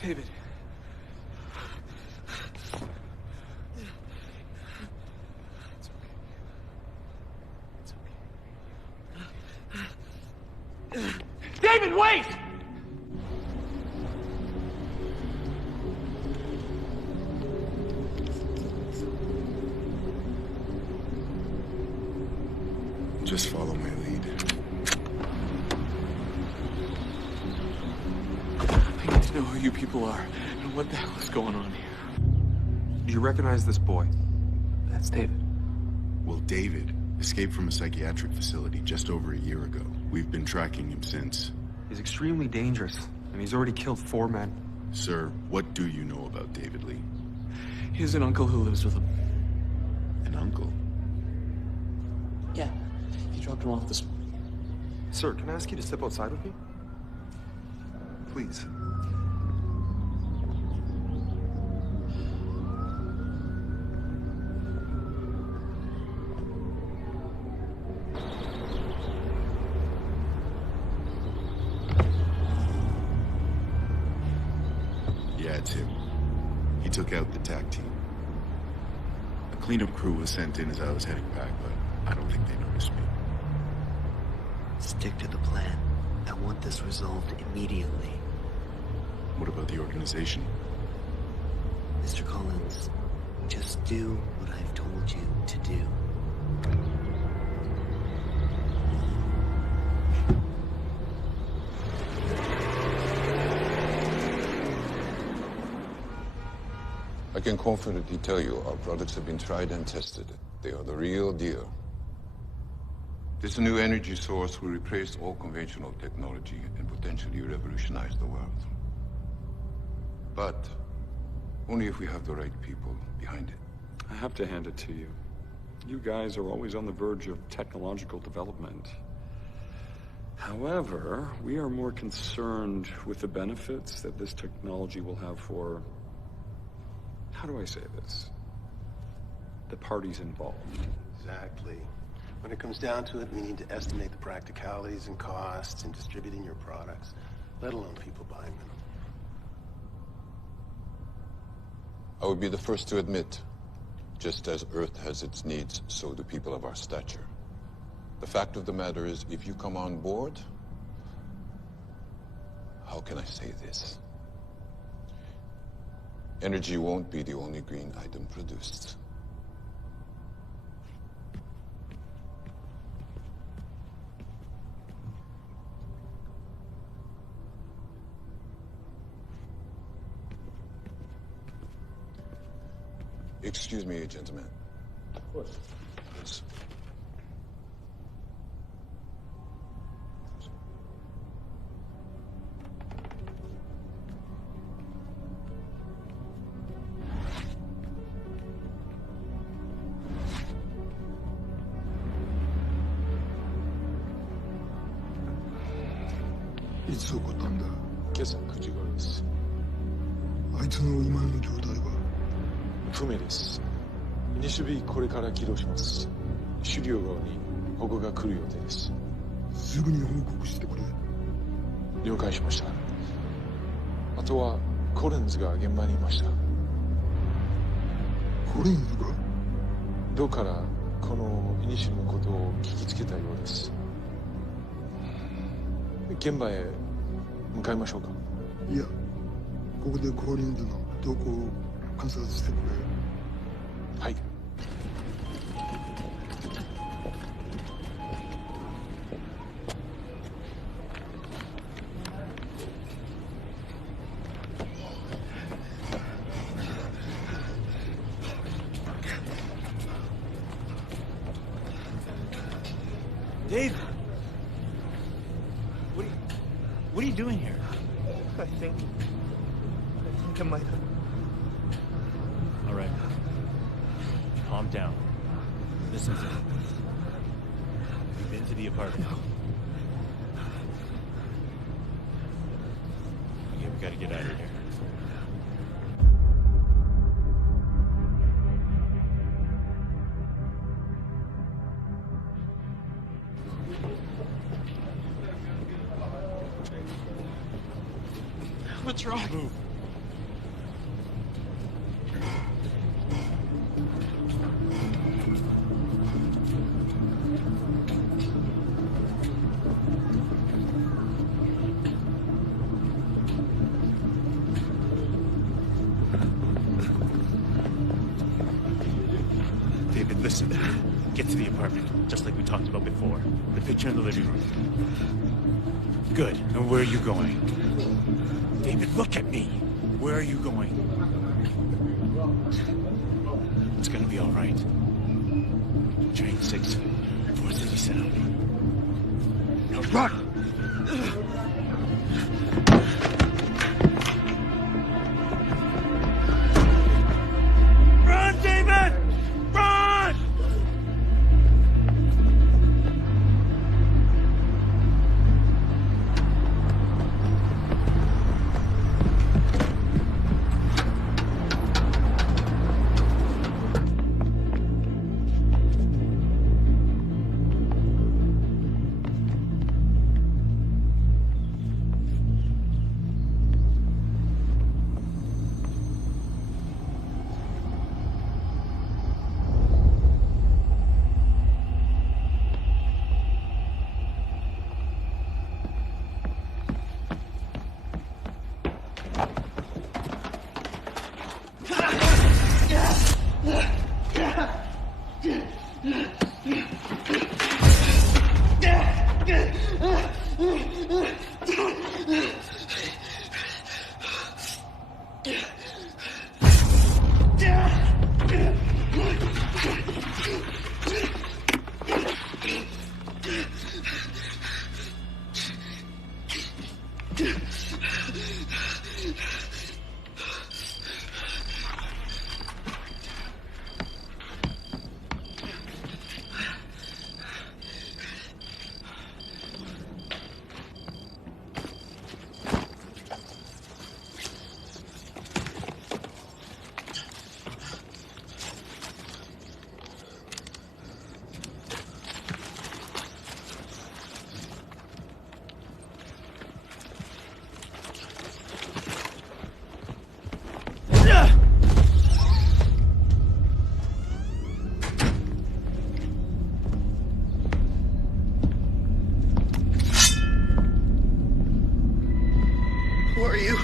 David. It's okay. David, wait! Just follow my lead. I need to know who you people are and what the hell is going on here. Do you recognize this boy? That's David. Well, David escaped from a psychiatric facility just over a year ago. We've been tracking him since. He's extremely dangerous, and he's already killed 4 men. Sir, what do you know about David Lee? He has an uncle who lives with him. An uncle? Yeah. He dropped him off this morning. Sir, can I ask you to step outside with me? Please. Yeah, it's him. He took out the TAC team. A cleanup crew was sent in as I was heading back, but I don't think they noticed me. Stick to the plan. I want this resolved immediately. What about the organization? Mr. Collins, just do what I've told you to do. I can confidently tell you our products have been tried and tested. They are the real deal. This new energy source will replace all conventional technology and potentially revolutionize the world. But only if we have the right people behind it. I have to hand it to you. You guys are always on the verge of technological development. However, we are more concerned with the benefits that this technology will have for, how do I say this? The parties involved. Exactly. When it comes down to it, we need to estimate the practicalities and costs in distributing your products, let alone people buying them. I would be the first to admit, just as Earth has its needs, so do people of our stature. The fact of the matter is, if you come on board, how can I say this? Energy won't be the only green item produced. Excuse me, gentlemen. Of course. Yes.いつ起こったんだ。今朝9時頃です。あいつの今の状態は不明です。イニシビこれから起動します。終了後に保護が来る予定です。すぐに報告してくれ。了解しました。あとはコレンズが現場にいました。コレンズが？どうからこのイニシルのことを聞きつけたようです。現場へ向かいましょうか。いや、ここでコーリンズの動向を観察してくれ。はい。Dave! What are you doing here? I think I might have. All right. Calm down. Listen to me. We've been to the apartment. Okay, we gotta get out of here. What's wrong? Move. David, listen. Get to the apartment, just like we talked about before. The picture in the living room. Good. And where are you going? David, look at me. Where are you going? It's gonna be all right. Train 6, 437. Now run! Run, David! Run! Who are you?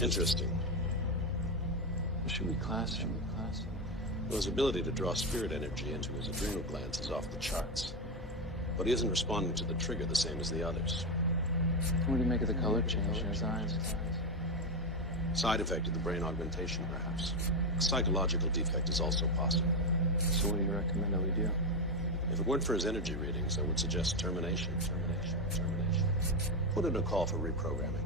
Interesting. Should we class? Well, his ability to draw spirit energy into his adrenal glands is off the charts. But he isn't responding to the trigger the same as the others. What do you make of the color change in his eyes? Side effect of the brain augmentation, perhaps. A psychological defect is also possible. So what do you recommend that we do? If it weren't for his energy readings, I would suggest termination. Put in a call for reprogramming.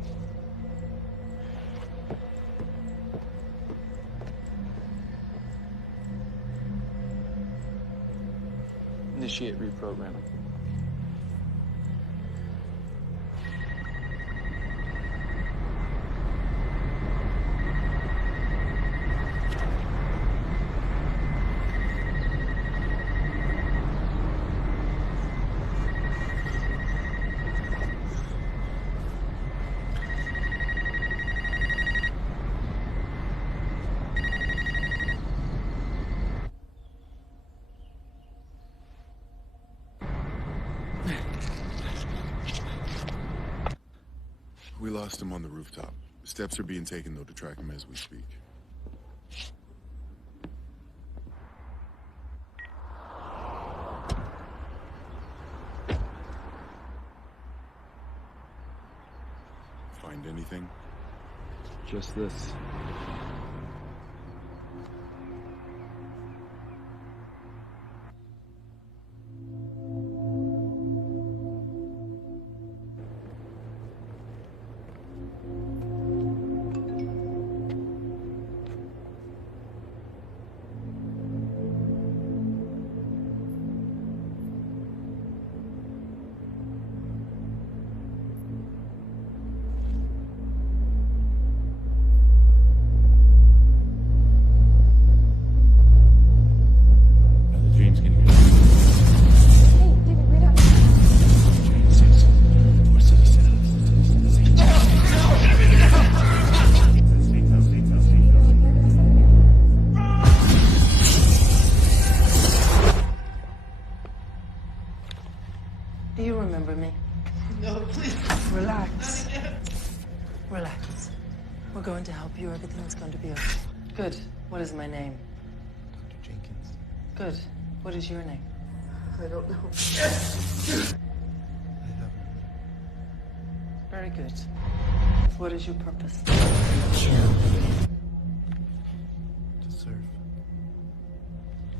Initiate reprogramming. We lost him on the rooftop. Steps are being taken, though, to track him as we speak. Find anything? Just this. Do you remember me? No, please. Relax. Relax. We're going to help you. Everything's going to be okay. Good. What is my name? Good. What is your name? I don't know. Very good. What is your purpose? To serve.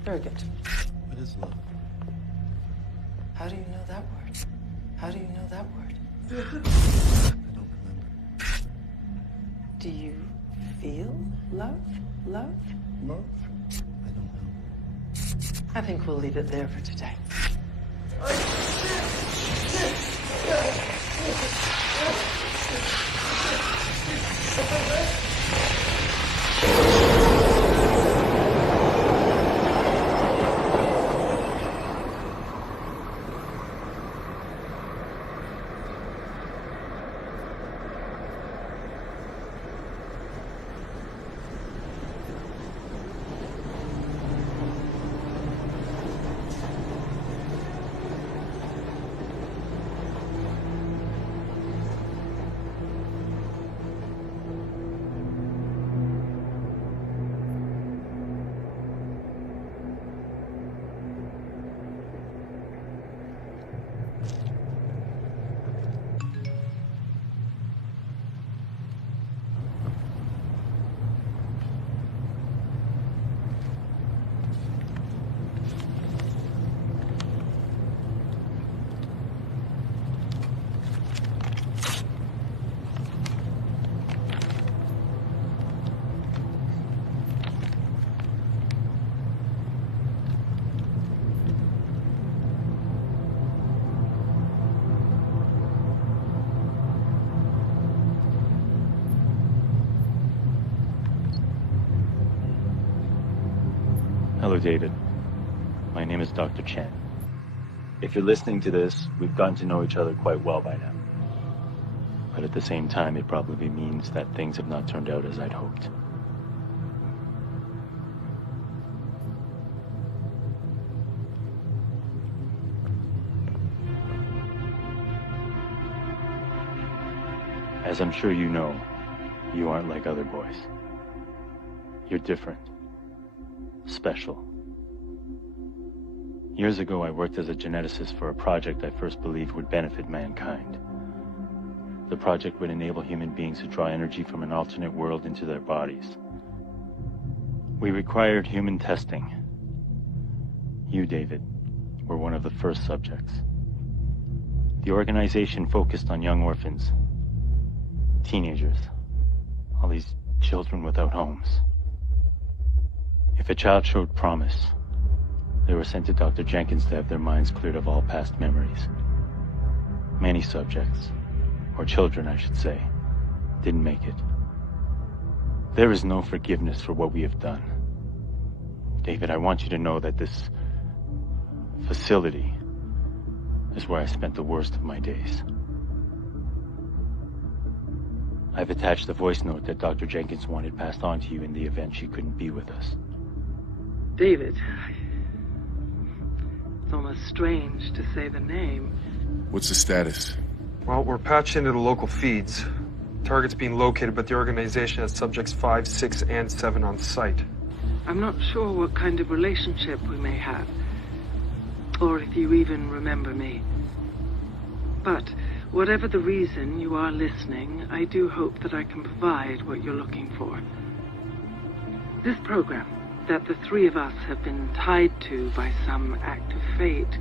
Very good. What is love? How do you know that word? How do you know that word? I don't remember. Do you feel love? Love? Love? I don't know. I think we'll leave it there for today. Hello, David. My name is Dr. Chen. If you're listening to this, we've gotten to know each other quite well by now. But at the same time, it probably means that things have not turned out as I'd hoped. As I'm sure you know, you aren't like other boys. You're different. Special. Years ago, I worked as a geneticist for a project I first believed would benefit mankind. The project would enable human beings to draw energy from an alternate world into their bodies. We required human testing. You, David, were one of the first subjects. The organization focused on young orphans, teenagers, all these children without homes. If a child showed promise, they were sent to Dr. Jenkins to have their minds cleared of all past memories. Many subjects, or children I should say, didn't make it. There is no forgiveness for what we have done. David, I want you to know that this facility is where I spent the worst of my days. I've attached a voice note that Dr. Jenkins wanted passed on to you in the event she couldn't be with us. David, it's almost strange to say the name. What's the status? Well, we're patched into the local feeds. Target's being located, but the organization has subjects 5, 6, and 7 on site. I'm not sure what kind of relationship we may have, or if you even remember me. But whatever the reason you are listening, I do hope that I can provide what you're looking for. This program that the three of us have been tied to by some act of fate,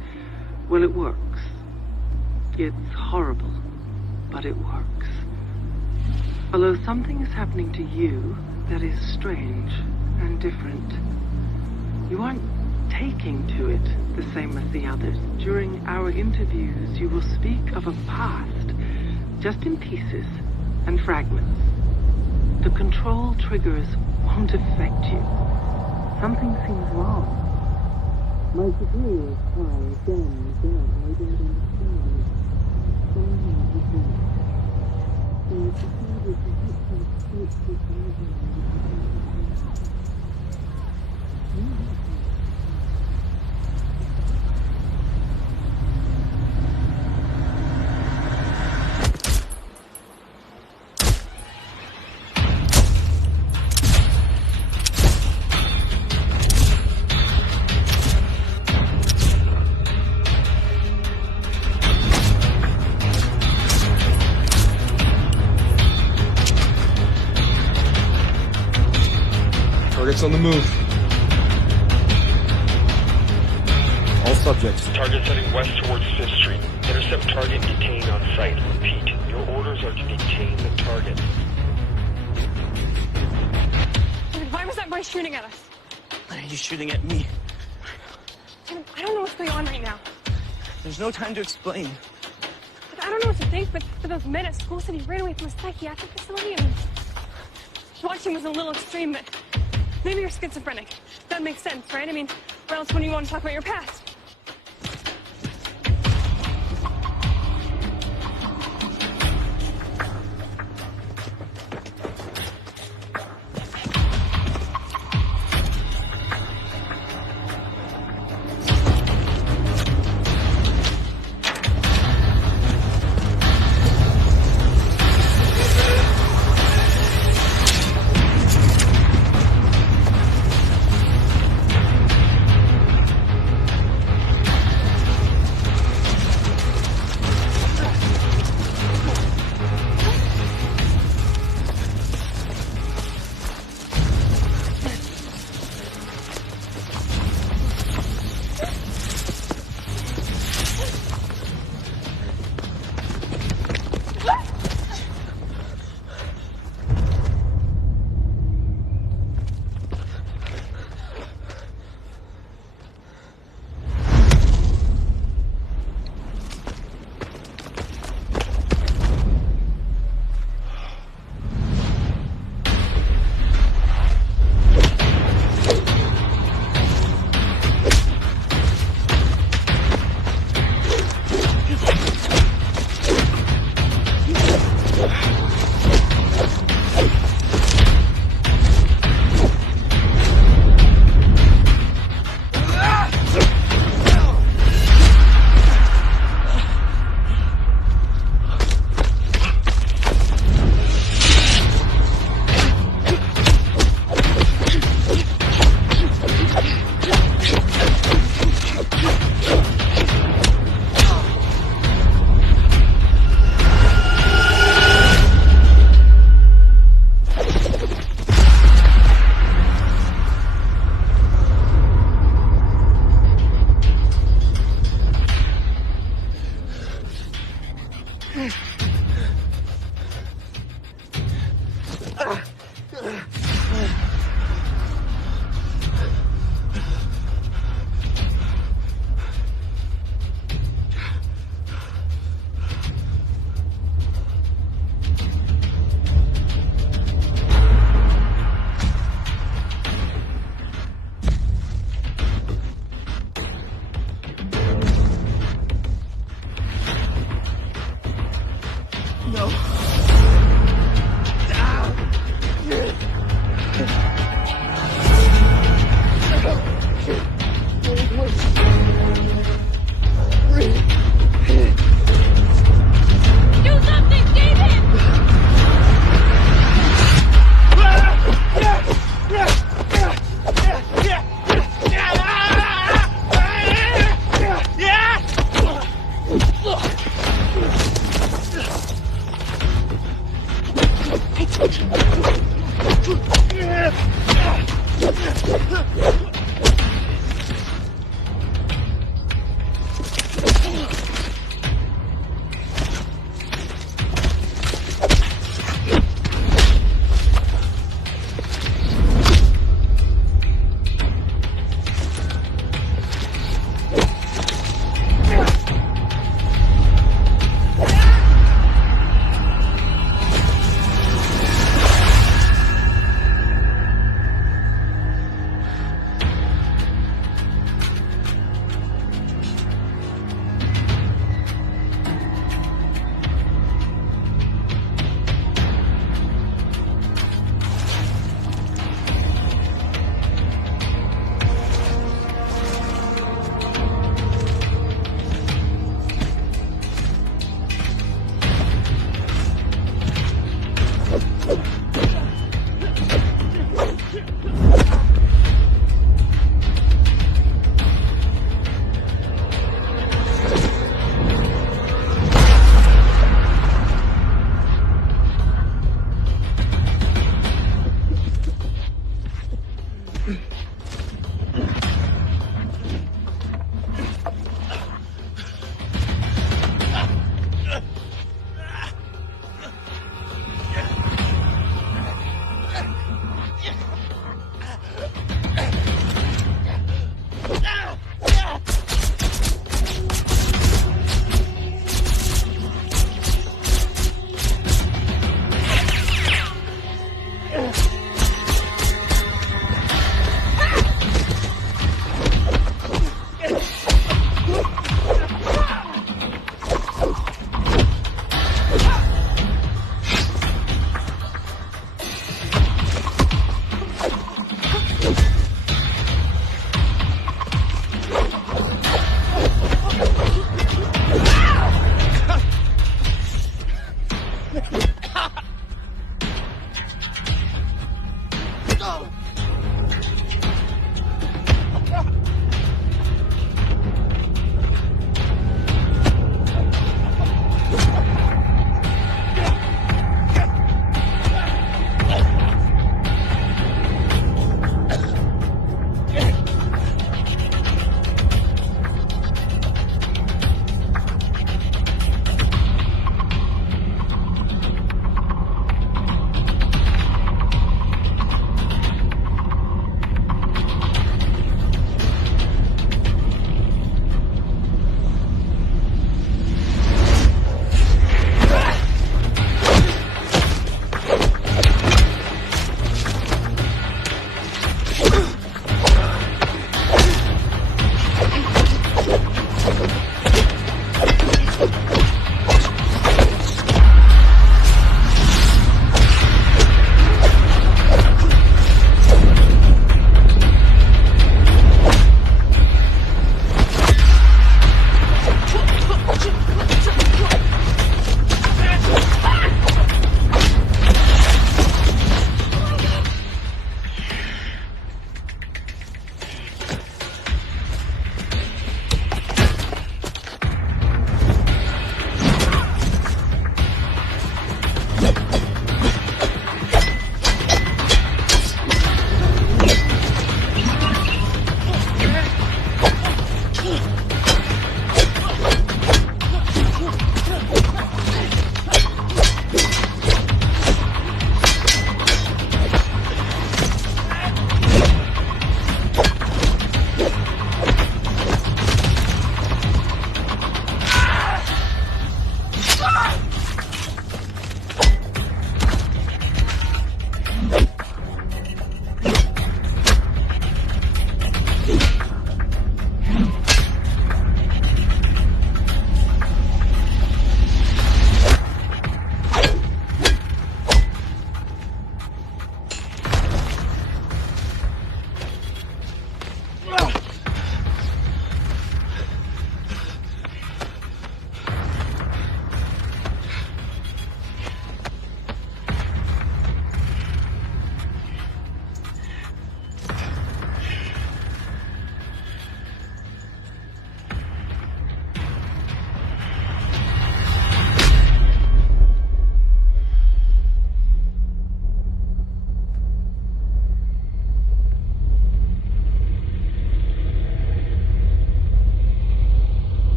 well, it works. It's horrible, but it works. Although something is happening to you that is strange and different. You aren't taking to it the same as the others. During our interviews, you will speak of a past, just in pieces and fragments. The control triggers won't affect you. Something seems wrong. My superiors try again and again. They don't understand. So hard to think. They decided to hit some state subjects on the move. All subjects. Target heading west towards 5th Street. Intercept target detained on site. Repeat, your orders are to detain the target. Why was that boy shooting at us? Why are you shooting at me? I don't know what's going on right now. There's no time to explain. I don't know what to think, but for those men at school said he ran away from a psychiatric facility. I mean, watching was a little extreme, but maybe you're schizophrenic. That makes sense, right? I mean, or else when you want to talk about your past.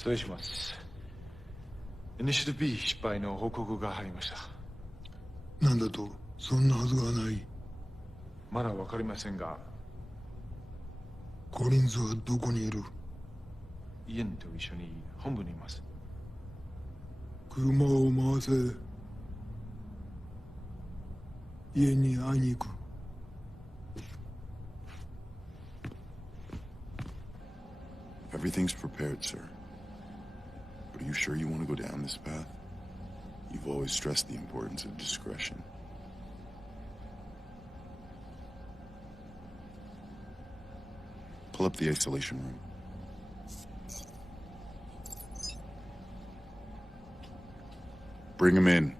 失礼します。イニシティブ B 失敗の報告が入りました。なんだと、そんなはずがない。まだわかりませんが、コリンズはどこにいる？イエンと一緒に本部にいます。車を回せ。家に会いに行く。Everything's prepared, sir. But are you sure you want to go down this path? You've always stressed the importance of discretion. Pull up the isolation room. Bring him in.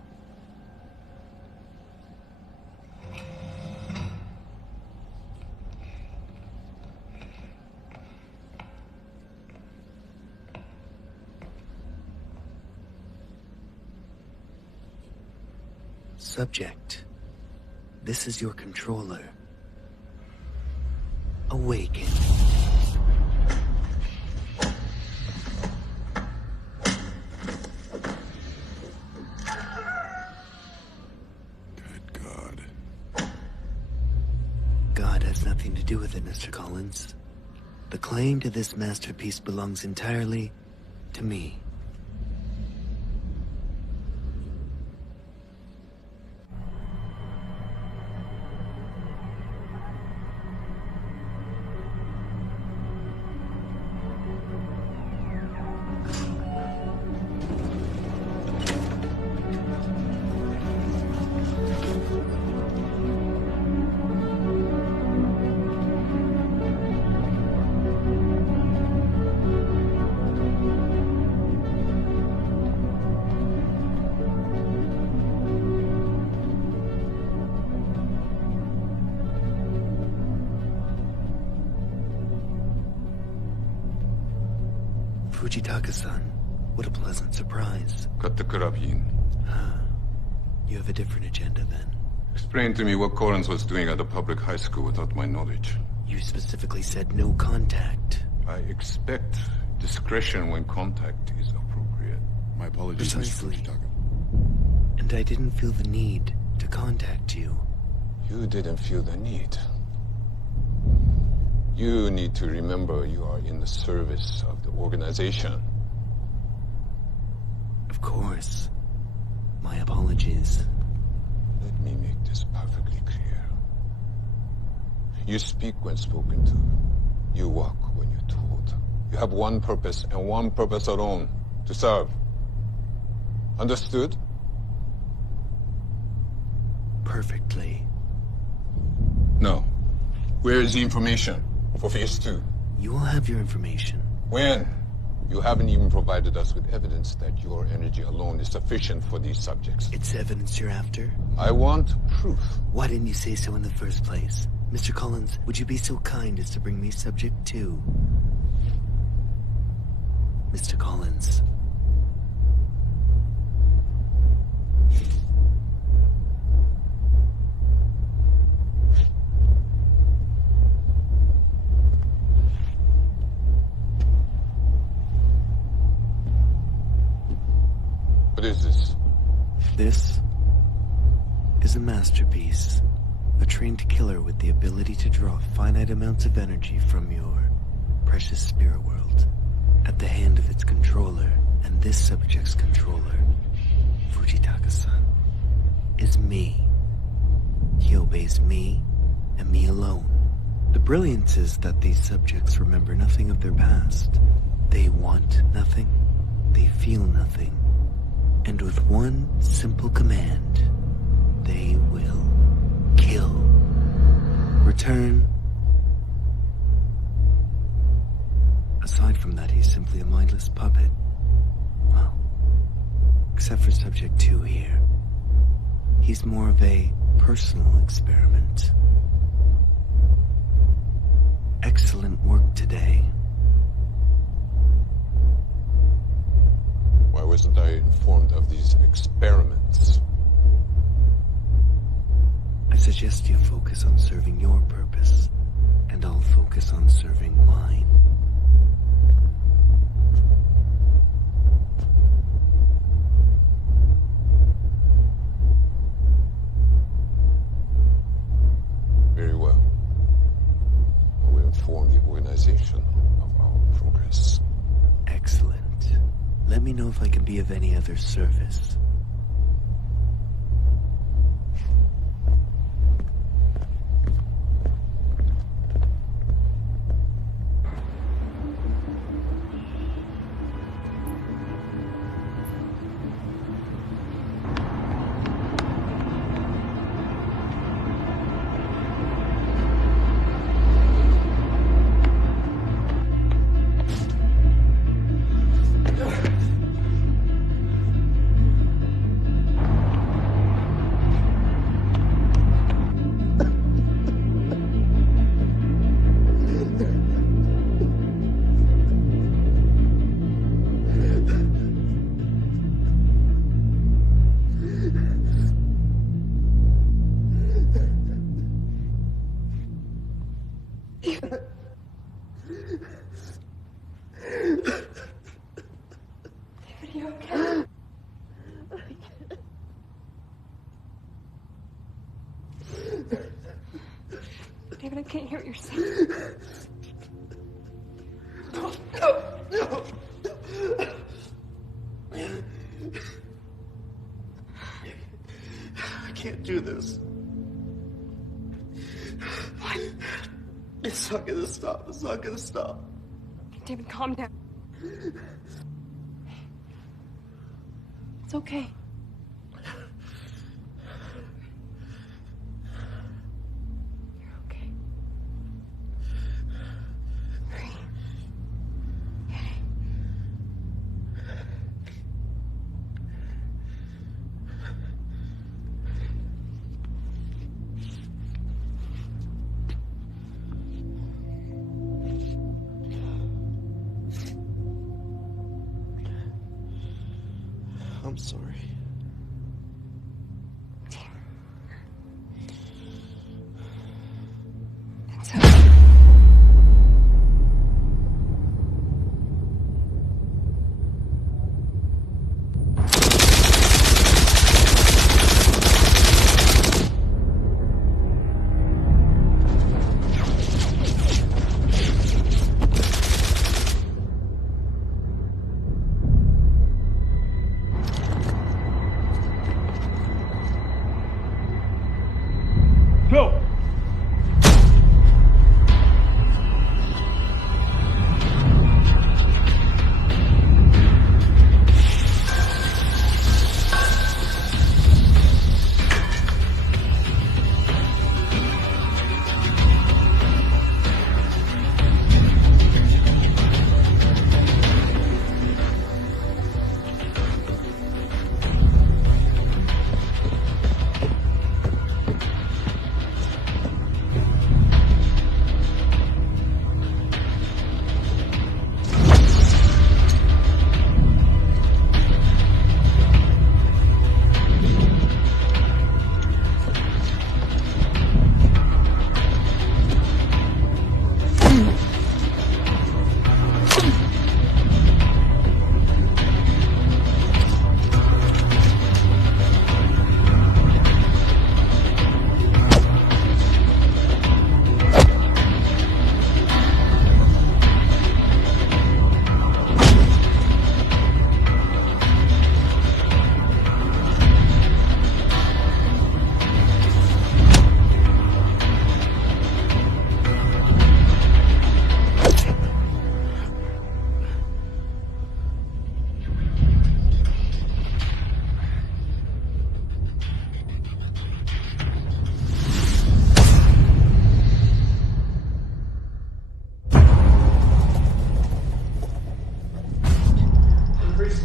Subject, this is your controller. Awaken. Good God. God has nothing to do with it, Mr. Collins. The claim to this masterpiece belongs entirely to me. Fujitaka-san, what a pleasant surprise. Cut the carabine. You have a different agenda then. Explain to me what Collins was doing at a public high school without my knowledge. You specifically said no contact. I expect discretion when contact is appropriate. My apologies, Precisely. Mr. Fujitaka. And I didn't feel the need to contact you. You didn't feel the need. You need to remember you are in the service of the organization. Of course. My apologies. Let me make this perfectly clear. You speak when spoken to. You walk when you're told. You have one purpose and one purpose alone: to serve. Understood? Perfectly. No. Where is the information for Phase 2? You will have your information. When? You haven't even provided us with evidence that your energy alone is sufficient for these subjects. It's evidence you're after? I want proof. Why didn't you say so in the first place? Mr. Collins, would you be so kind as to bring me subject 2? Mr. Collins. What is this? This is a masterpiece. A trained killer with the ability to draw finite amounts of energy from your precious spirit world at the hand of its controller. And this subject's controller, Fujitaka-san, is me. He obeys me and me alone. The brilliance is that these subjects remember nothing of their past. They want nothing. They feel nothing. And with one simple command, they will kill. Return. Aside from that, he's simply a mindless puppet. Well, except for Subject 2 here. He's more of a personal experiment. Excellent work today. Why wasn't I informed of these experiments? I suggest you focus on serving your purpose, and I'll focus on serving mine. Very well. I will inform the organization of our progress. Excellent. Let me know if I can be of any other service. David, I can't hear what you're saying. No. I can't do this. What? It's not gonna stop. It's not gonna stop. David, calm down. It's okay. You're okay. Breathe. I'm sorry. It's okay. Go!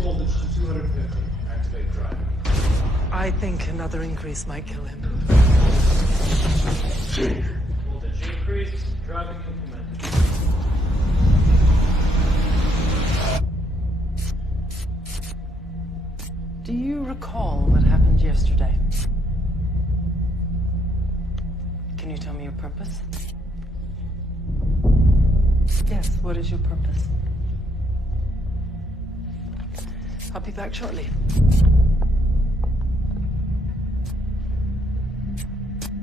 voltage to 250. Activate drive. I think another increase might kill him. Voltage increase. Driving implemented. Do you recall what happened yesterday? Can you tell me your purpose? Yes, what is your purpose? I'll be back shortly.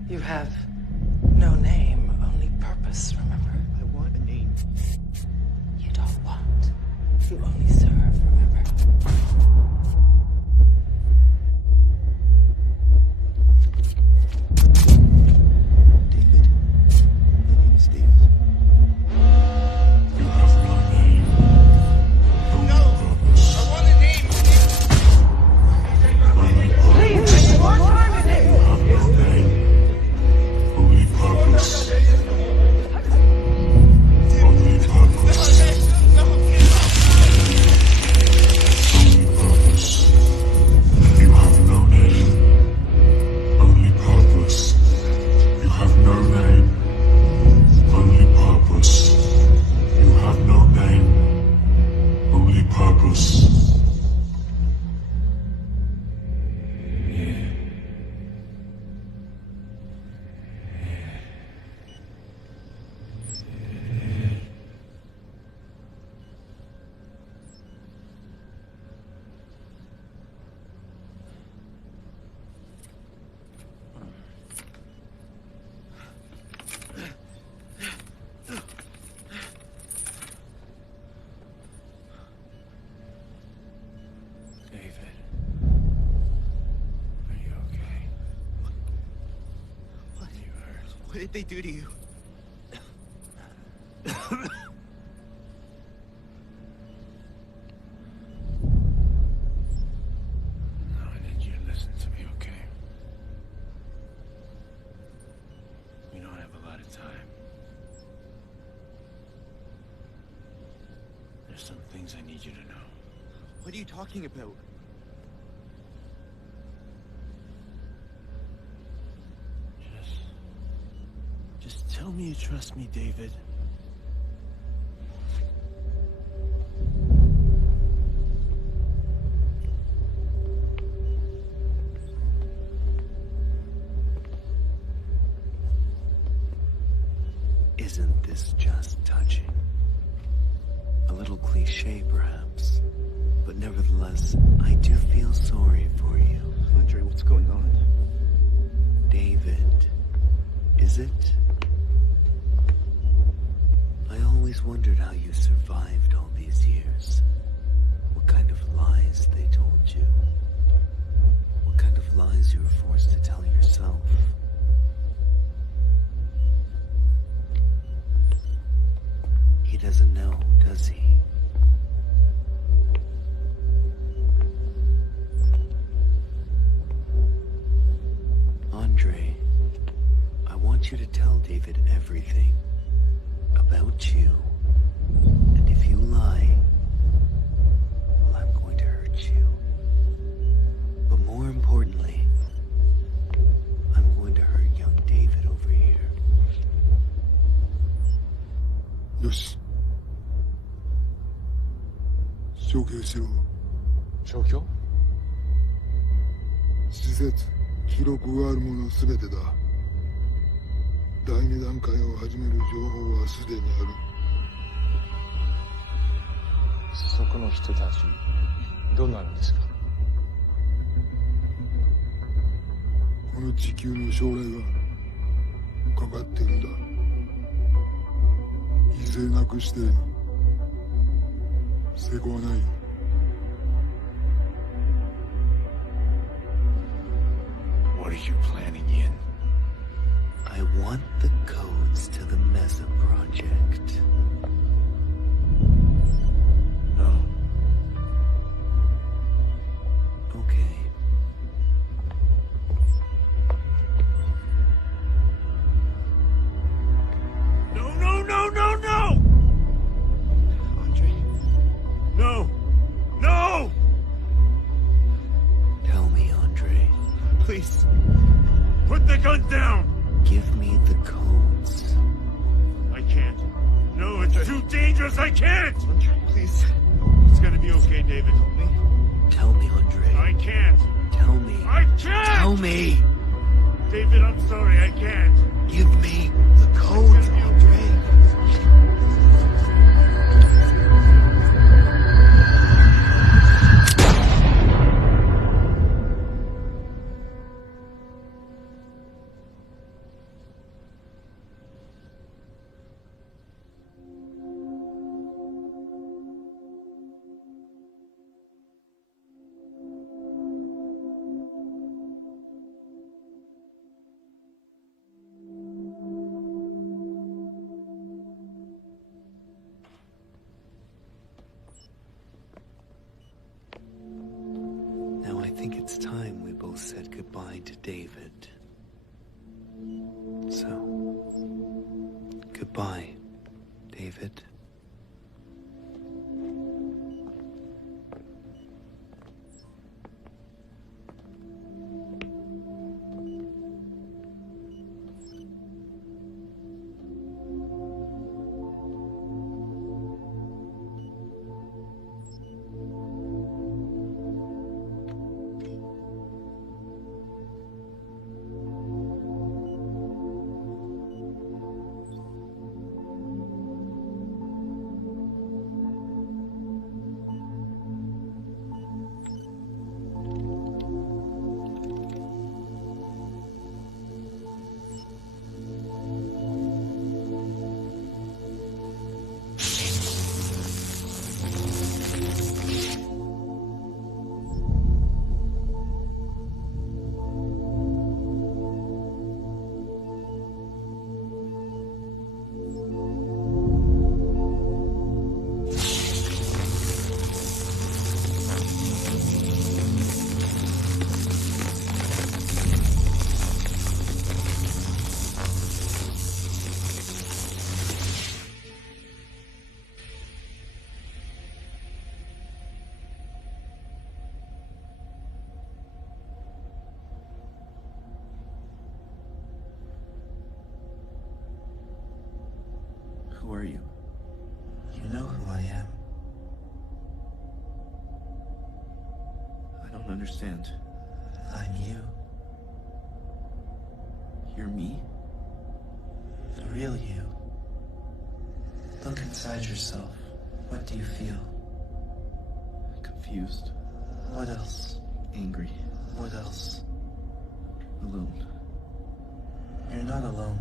You have no name, only purpose, remember? I want a name. You don't want. You only serve, remember? David. My name is David. You have no name. No! I want a name! Please, what time is it? You have no name. Only purpose. Only purpose. What did they do to you? I need you to listen to me, okay? We don't have a lot of time. There's some things I need you to know. What are you talking about? Just tell me you trust me, David. Isn't this just touching? A little cliche, perhaps. But nevertheless, I do feel sorry for you. Andre, what's going on? David, is it? I always wondered how you survived all these years. What kind of lies they told you. What kind of lies you were forced to tell yourself. He doesn't know, does he? Andre, I want you to tell David everything about you. And if you lie, well, I'm going to hurt you. But more importantly, I'm going to hurt young David over here. よし。消去しろ。消去？施設、記録があるものすべてだ。第二段階を始める情報はすでにある。そこの人たち、どうなるんですか？この地球の将来がかかっているんだ。犠牲なくして成功はない。What are you planning in? I want the codes to the Mesa project. No. Okay. No, no, no, no, no! Andre. No! No! Tell me, Andre. Please. Put the gun down! Give me the codes. I can't. No, it's too dangerous. I can't! Andre, please. It's gonna be okay, David. Tell me, Andre. I can't. Tell me. I can't! Tell me! David, I'm sorry. I can't. Give me the codes, Andre. Now I think it's time we both said goodbye to David. So, goodbye, David. Who are you? You know who I am. I don't understand. I'm you. You're me? The real you. Look inside yourself. What do you feel? Confused. What else? Angry. What else? Alone. You're not alone.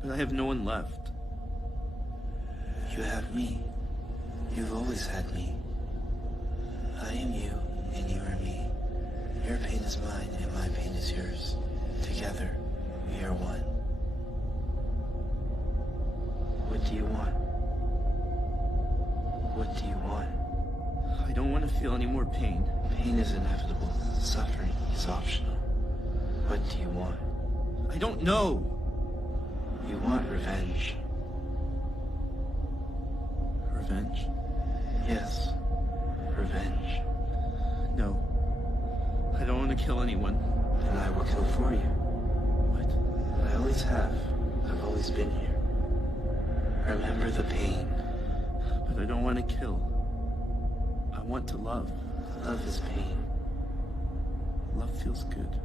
But I have no one left. You have me. You've always had me. I am you, and you are me. Your pain is mine, and my pain is yours. Together, we are one. What do you want? What do you want? I don't want to feel any more pain. Pain is inevitable. Suffering is optional. What do you want? I don't know. You want revenge. Revenge? Yes. Revenge. No. I don't want to kill anyone. Then I will kill for you. What? I always have. I've always been here. Remember the pain. But I don't want to kill. I want to love. Love is pain. Love feels good.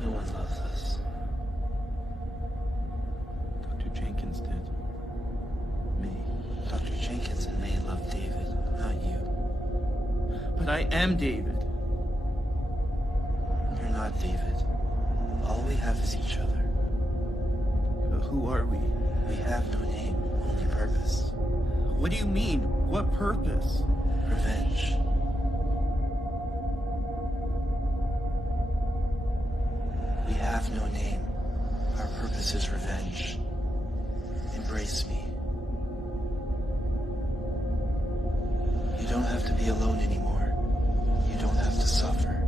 No one loves us. Dr. Jenkins did. May. Dr. Jenkins and May love David, not you. But I am David. You're not David. All we have is each other. But who are we? We have no name, only purpose. What do you mean? What purpose? Revenge. We have no name. Our purpose is revenge. Embrace me. You don't have to be alone anymore. You don't have to suffer.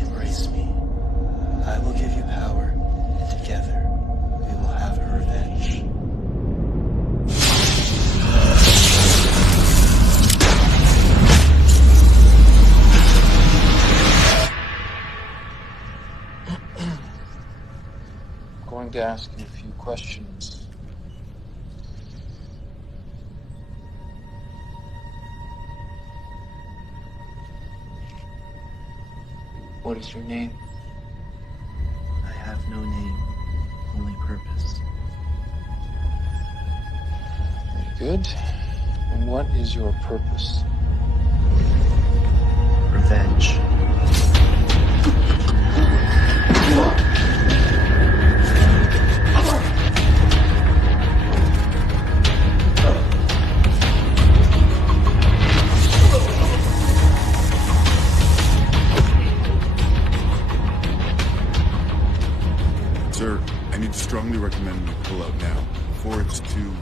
Embrace me. I will give you power, and together we will have a revenge. I'm going to ask you a few questions. What is your name? I have no name, only purpose. Very good. And what is your purpose? Revenge. Sir, I need to strongly recommend you pull out now, before it's too...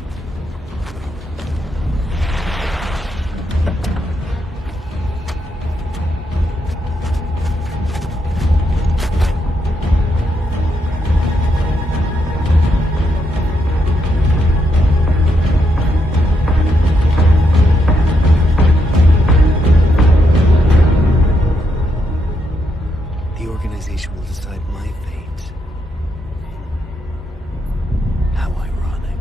The organization will decide my fate. How ironic.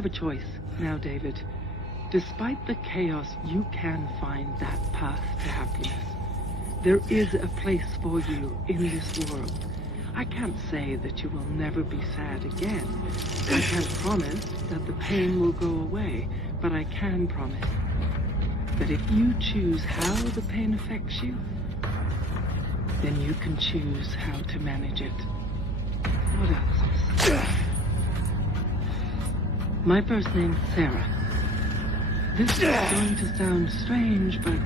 have a choice now, David. Despite the chaos, you can find that path to happiness. There is a place for you in this world. I can't say that you will never be sad again. I can't promise that the pain will go away, but I can promise that if you choose how the pain affects you, then you can choose how to manage it. What else? My first name's Sarah. This is going to sound strange, but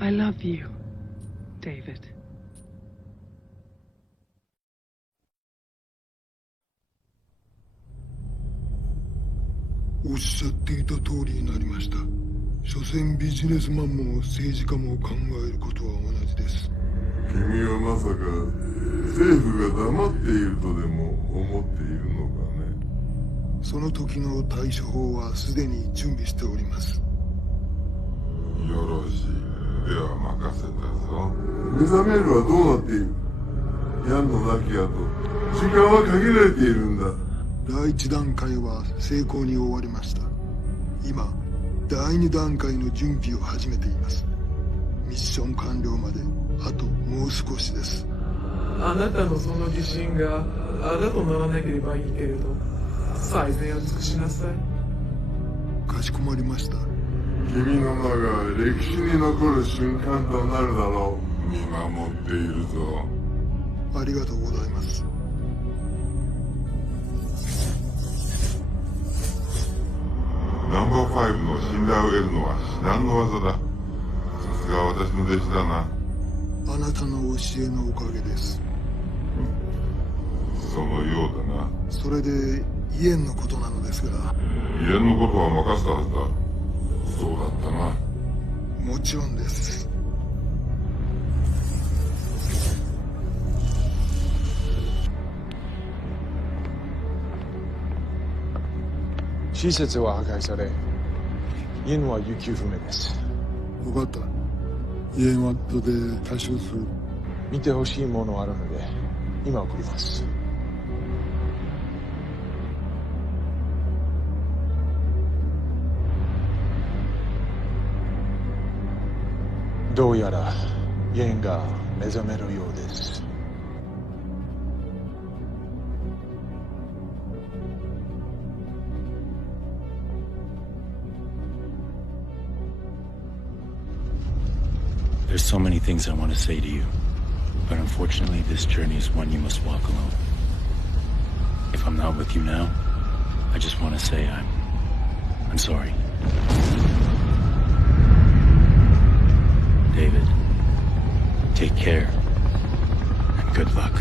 I love you, David. おっしゃっていた通りになりました。所詮ビジネスマンも政治家も考えることは同じです。君はまさか政府が黙っているとでも思っているのかね。その時の対処法はすでに準備しております。よろしい。では任せたぞ。目覚めるはどうなっている？ヤンの亡き後、時間は限られているんだ。第一段階は成功に終わりました。今、第二段階の準備を始めています。ミッション完了まであともう少しです。あなたのその自信があだとならなければいいけれど、最善を尽くしなさい。かしこまりました。君の名が歴史に残る瞬間となるだろう。見守っているぞ。ありがとうございます。ナンバー5の信頼を得るのは至難の技だ。さすが私の弟子だな。あなたの教えのおかげです。そのようだな。それでイエンのことなのですが。イエンのことは任せたはずだ。そうだったな。もちろんです。施設は破壊され、イエンは行方不明です。分かった。イエンは後で対処する。見てほしいものあるので、今送ります。どうやらイエンが目覚めるようです。There's so many things I want to say to you, but unfortunately this journey is one you must walk alone. If I'm not with you now, I just want to say I'm sorry. David, take care, and good luck.